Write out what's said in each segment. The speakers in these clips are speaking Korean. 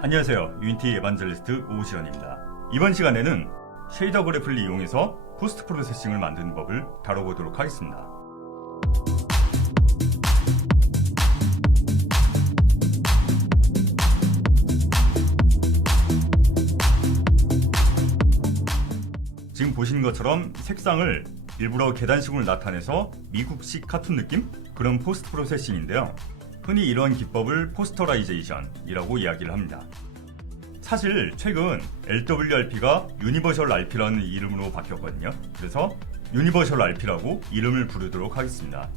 안녕하세요. 유니티 에반젤리스트 오시연입니다. 이번 시간에는 쉐이더 그래프를 이용해서 포스트 프로세싱을 만드는 법을 다뤄보도록 하겠습니다. 지금 보시는 것처럼 색상을 일부러 계단식으로 나타내서 미국식 카툰 느낌? 그런 포스트 프로세싱인데요. 흔히 이런 기법을 포스터라이제이션이라고 이야기를 합니다. 사실 최근 LWRP가 유니버셜 RP라는 이름으로 바뀌었거든요. 그래서 유니버셜 RP라고 이름을 부르도록 하겠습니다.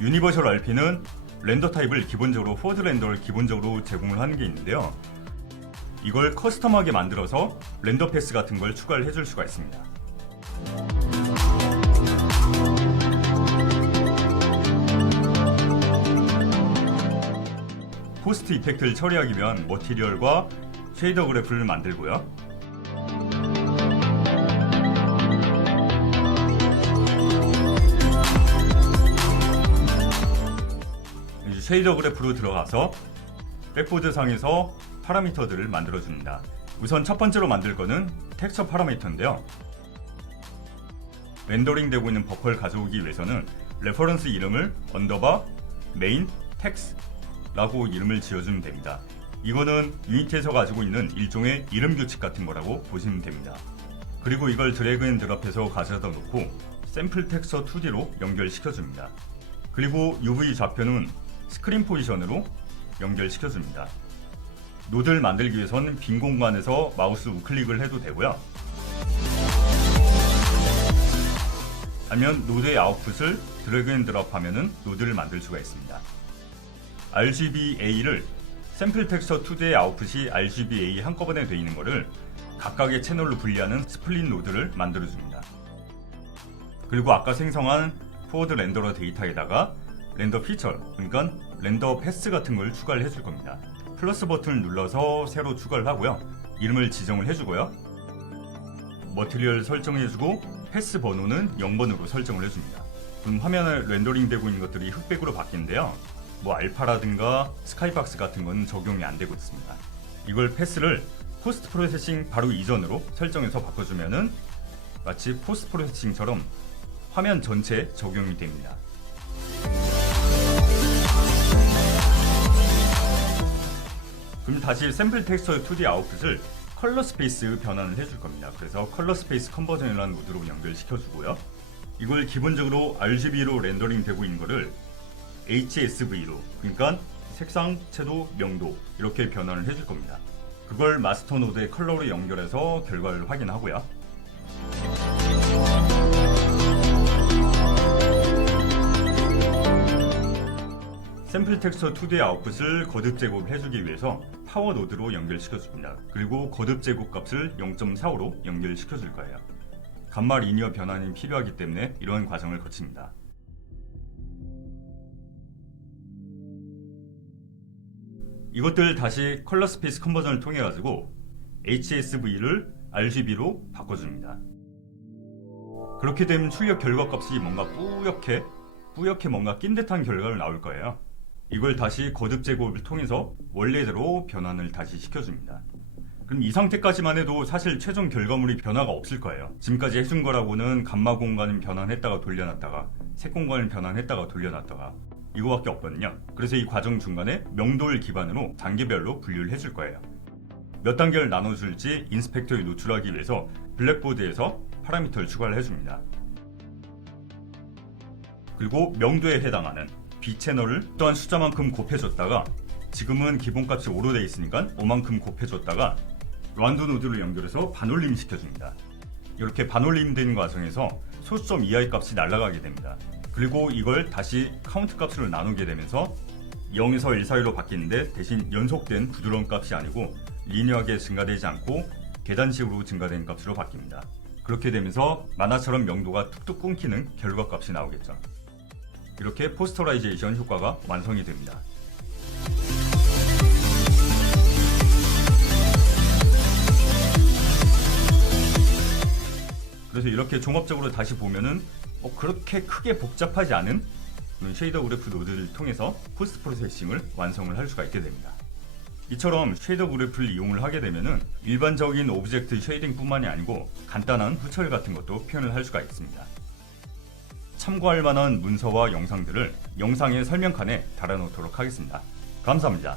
유니버셜 RP는 렌더 타입을 기본적으로 포워드 렌더를 기본적으로 제공을 하는 게 있는데요. 이걸 커스텀하게 만들어서 렌더 패스 같은 걸 추가를 해줄 수가 있습니다. 포스트 이펙트를 처리하기 위한 머티리얼과 쉐이더 그래프를 만들고요. 이제 쉐이더 그래프로 들어가서 백보드 상에서 파라미터들을 만들어줍니다. 우선 첫 번째로 만들 거는 텍스처 파라미터인데요. 렌더링 되고 있는 버퍼를 가져오기 위해서는 레퍼런스 이름을 언더바 메인 텍스 라고 이름을 지어주면 됩니다. 이거는 유니티에서 가지고 있는 일종의 이름 규칙 같은 거라고 보시면 됩니다. 그리고 이걸 드래그 앤 드롭해서 가져다 놓고 샘플 텍스처 2D로 연결시켜줍니다. 그리고 UV 좌표는 스크린 포지션으로 연결시켜줍니다. 노드를 만들기 위해서는 빈 공간에서 마우스 우클릭을 해도 되고요. 아니면 노드의 아웃풋을 드래그 앤 드롭 하면은 노드를 만들 수가 있습니다. RGBA를 샘플 텍스처 2D의 아웃풋이 RGBA 한꺼번에 되어 있는 것을 각각의 채널로 분리하는 스플릿 노드를 만들어줍니다. 그리고 아까 생성한 포워드 렌더러 데이터에다가 렌더 피처, 그러니까 렌더 패스 같은 걸 추가를 해줄 겁니다. 플러스 버튼을 눌러서 새로 추가를 하고요. 이름을 지정을 해주고요. 머티리얼 설정해주고 패스 번호는 0번으로 설정을 해줍니다. 그럼 화면에 렌더링 되고 있는 것들이 흑백으로 바뀌는데요. 뭐 알파라든가 스카이박스 같은 건 적용이 안 되고 있습니다. 이걸 패스를 포스트 프로세싱 바로 이전으로 설정해서 바꿔주면은 마치 포스트 프로세싱처럼 화면 전체에 적용이 됩니다. 그럼 다시 샘플 텍스처 2D 아웃풋을 컬러 스페이스 변환을 해줄 겁니다. 그래서 컬러 스페이스 컨버전이라는 모드로 연결시켜주고요. 이걸 기본적으로 RGB로 렌더링 되고 있는 거를 HSV로, 그러니까 색상, 채도, 명도 이렇게 변환을 해줄 겁니다. 그걸 마스터 노드의 컬러로 연결해서 결과를 확인하고요. 샘플 텍스처 2D 아웃풋을 거듭 제곱을 해주기 위해서 파워 노드로 연결시켜줍니다. 그리고 거듭 제곱 값을 0.45로 연결시켜줄 거예요. 감마 리니어 변환이 필요하기 때문에 이런 과정을 거칩니다. 이것들 다시 컬러 스페이스 컨버전을 통해 가지고 HSV를 RGB로 바꿔줍니다. 그렇게 되면 출력 결과 값이 뭔가 뿌옇게 뭔가 낀 듯한 결과를 나올 거예요. 이걸 다시 거듭 제곱을 통해서 원래대로 변환을 다시 시켜줍니다. 그럼 이 상태까지만 해도 사실 최종 결과물이 변화가 없을 거예요. 지금까지 해준 거라고는 감마 공간은 변환했다가 돌려놨다가 색 공간을 변환했다가 돌려놨다가 이거밖에 없거든요. 그래서 이 과정 중간에 명도를 기반으로 단계별로 분류를 해줄 거예요. 몇 단계를 나눠줄지 인스펙터에 노출하기 위해서 블랙보드에서 파라미터를 추가를 해줍니다. 그리고 명도에 해당하는 B 채널을 또한 숫자만큼 곱해줬다가 지금은 기본값이 5로 되어 있으니까 5만큼 곱해줬다가 라운드 노드를 연결해서 반올림 시켜줍니다. 이렇게 반올림 되는 과정에서 소수점 이하의 값이 날아가게 됩니다. 그리고 이걸 다시 카운트 값으로 나누게 되면서 0에서 1 사이로 바뀌는데 대신 연속된 부드러운 값이 아니고 리니어하게 증가되지 않고 계단식으로 증가된 값으로 바뀝니다. 그렇게 되면서 만화처럼 명도가 툭툭 끊기는 결과 값이 나오겠죠. 이렇게 포스터라이제이션 효과가 완성이 됩니다. 그래서 이렇게 종합적으로 다시 보면은 그렇게 크게 복잡하지 않은 쉐이더 그래프 노드를 통해서 포스트 프로세싱을 완성을 할 수가 있게 됩니다. 이처럼 쉐이더 그래프를 이용을 하게 되면은 일반적인 오브젝트 쉐이딩뿐만이 아니고 간단한 후철 같은 것도 표현을 할 수가 있습니다. 참고할 만한 문서와 영상들을 영상의 설명칸에 달아놓도록 하겠습니다. 감사합니다.